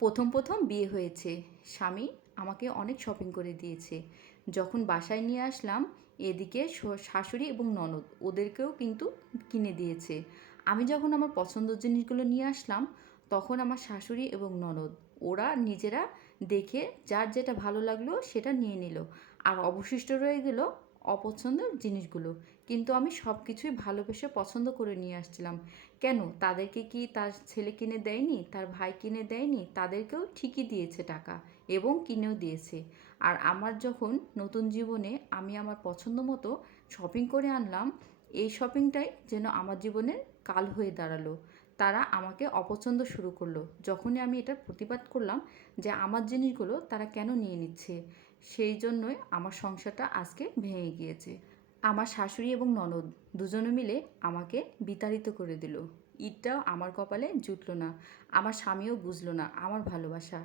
প্রথম প্রথম বিয়ে হয়েছে। স্বামী আমাকে অনেক শপিং করে দিয়েছে। যখন বাসায় নিয়ে আসলাম, এদিকে শাশুড়ি এবং ননদ ওদেরকেও কিন্তু কিনে দিয়েছে। আমি যখন আমার পছন্দের জিনিসগুলো নিয়ে আসলাম, তখন আমার শাশুড়ি এবং ননদ ওরা নিজেরা দেখে যার যেটা ভালো লাগল সেটা নিয়ে নিল। আর অবশিষ্ট রয়ে গেল অপছন্দের জিনিসগুলো। কিন্তু আমি সব কিছুই ভালোবেসে পছন্দ করে নিয়ে আসছিলাম। কেন? তাদেরকে কি তার ছেলে কিনে দেয়নি? তার ভাই কিনে দেয়নি? তাদেরকেও ঠিকই দিয়েছে টাকা এবং কিনেও দিয়েছে। আর আমার যখন নতুন জীবনে আমি আমার পছন্দ মতো শপিং করে আনলাম, এই শপিংটাই যেন আমার জীবনের কাল হয়ে দাঁড়াল। তারা আমাকে অপছন্দ শুরু করল। যখনই আমি এটার প্রতিবাদ করলাম যে আমার জিনিসগুলো তারা কেন নিয়ে নিচ্ছে, সেই জন্যই আমার সংসারটা আজকে ভেঙে গিয়েছে। আমার শাশুড়ি এবং ননদ দুজনে মিলে আমাকে বিতাড়িত করে দিল। ঈদটাও আমার কপালে জুটলো না, আমার স্বামীও বুঝলো না আমার ভালোবাসা।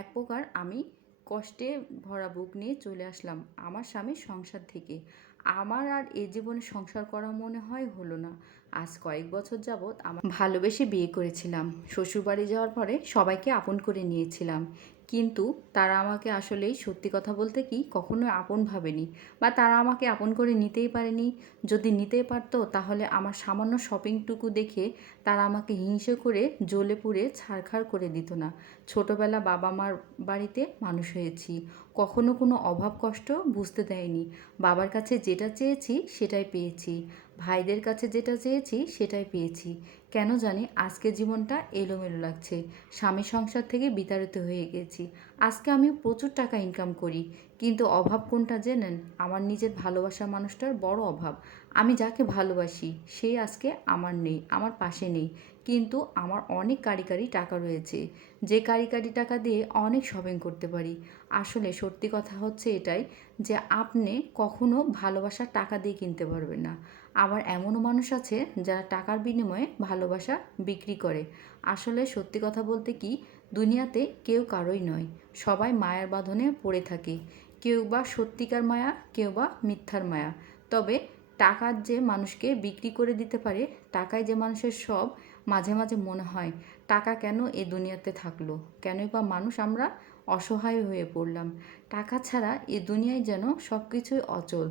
এক প্রকার আমি কষ্টে ভরা বুক নিয়ে চলে আসলাম আমার স্বামীর সংসার থেকে। আমার আর এ জীবনে সংসার করা মনে হয় হলো না। আজ কয়েক বছর যাবৎ আমার ভালোবেসে বিয়ে করেছিলাম। শ্বশুরবাড়ি যাওয়ার পরে সবাইকে আপন করে নিয়েছিলাম। কিন্তু তারা আমাকে আসলেই সত্যি কথা বলতে কি কখনো আপন ভাবেনি বা তারা আমাকে আপন করে নিতেই পারেনি। যদি নিতেই পারতো তাহলে আমার সামান্য শপিংটুকু দেখে তারা আমাকে হিংসে করে জ্বলে পুড়ে ছারখার করে দিত না। ছোটবেলা বাবা মার বাড়িতে মানুষ হয়েছি। কখনো কোনো অভাব কষ্ট বুঝতে দেয়নি। বাবার কাছে যেটা চেয়েছি সেটাই পেয়েছি। ভাইদের কাছে যেটা চেয়েছি সেটাই পেয়েছি। কেন জানি আজকে জীবনটা এলোমেলো লাগছে। স্বামী সংসার থেকে বিতাড়িত হয়ে গেছি। আজকে আমি প্রচুর টাকা ইনকাম করি। কিন্তু অভাব কোনটা জেনেন? আমার নিজের ভালোবাসা মানুষটার বড় অভাব। আমি যাকে ভালোবাসি, সে আজকে আমার নেই, আমার পাশে নেই। কিন্তু আমার অনেক কারি কারি টাকা রয়েছে। যে কারি কারি টাকা দিয়ে অনেক শপিং করতে পারি। আসলে সত্যি কথা হচ্ছে এটাই যে আপনি কখনো ভালোবাসার টাকা দিয়ে কিনতে পারবেন না। আবার এমনও মানুষ আছে যারা টাকার বিনিময়ে ভালোবাসা বিক্রি করে। আসলে সত্যি কথা বলতে কি, দুনিয়াতে কেউ কারোই নয়। সবাই মায়ার বাঁধনে পড়ে থাকে। কেউ বা সত্যিকার মায়া, কেউ বা মিথ্যার মায়া। তবে টাকার যে মানুষকে বিক্রি করে দিতে পারে, টাকায় যে মানুষের সব মাঝে মাঝে মনে হয়, টাকা কেন এ দুনিয়াতে থাকল? কেনই বা মানুষ আমরা অসহায় হয়ে পড়লাম? টাকা ছাড়া এ দুনিয়ায় যেন সব কিছুই অচল,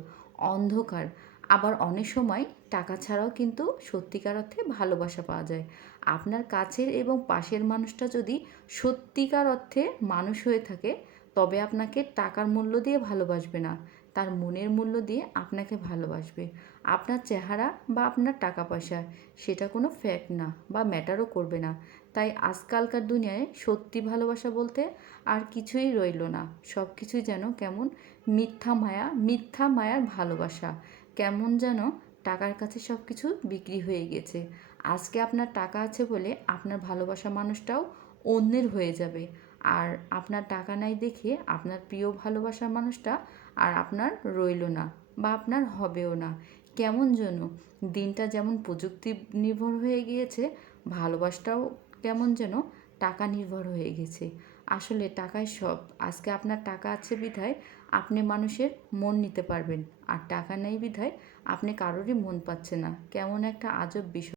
অন্ধকার। আবার অনেক সময় টাকা ছাড়াও কিন্তু সত্যিকার অর্থে ভালোবাসা পাওয়া যায়। আপনার কাছের এবং পাশের মানুষটা যদি সত্যিকার অর্থে মানুষ হয়ে থাকে, তবে আপনাকে টাকার মূল্য দিয়ে ভালোবাসবে না। তার মনের মূল্য দিয়ে আপনাকে ভালোবাসবে। আপনার চেহারা বা আপনার টাকা পয়সা সেটা কোনো ফ্যাক্ট না বা ম্যাটারও করবে না। তাই আজকালকার দুনিয়ায় সত্যি ভালোবাসা বলতে আর কিছুই রইল না। সব কিছুই যেন কেমন মিথ্যা মায়া, মিথ্যা মায়ার ভালোবাসা। কেমন যেন টাকার কাছে সব কিছু বিক্রি হয়ে গেছে। আজকে আপনার টাকা আছে বলে আপনার ভালোবাসা মানুষটাও অন্যের হয়ে যাবে। আর আপনার টাকা নাই দেখে আপনার প্রিয় ভালোবাসার মানুষটা আর আপনার রইল না বা আপনার হবেও না। কেমন যেন? দিনটা যেমন প্রযুক্তি নির্ভর হয়ে গিয়েছে, ভালোবাসাটাও কেমন যেন টাকা নির্ভর হয়ে গেছে। আসলে টাকায় সব। আজকে আপনার টাকা আছে বিধায় আপনি মানুষের মন নিতে পারবেন। আর টাকা নেই বিধায় আপনি কারোরই মন পাচ্ছে না। কেমন একটা আজব বিষয়।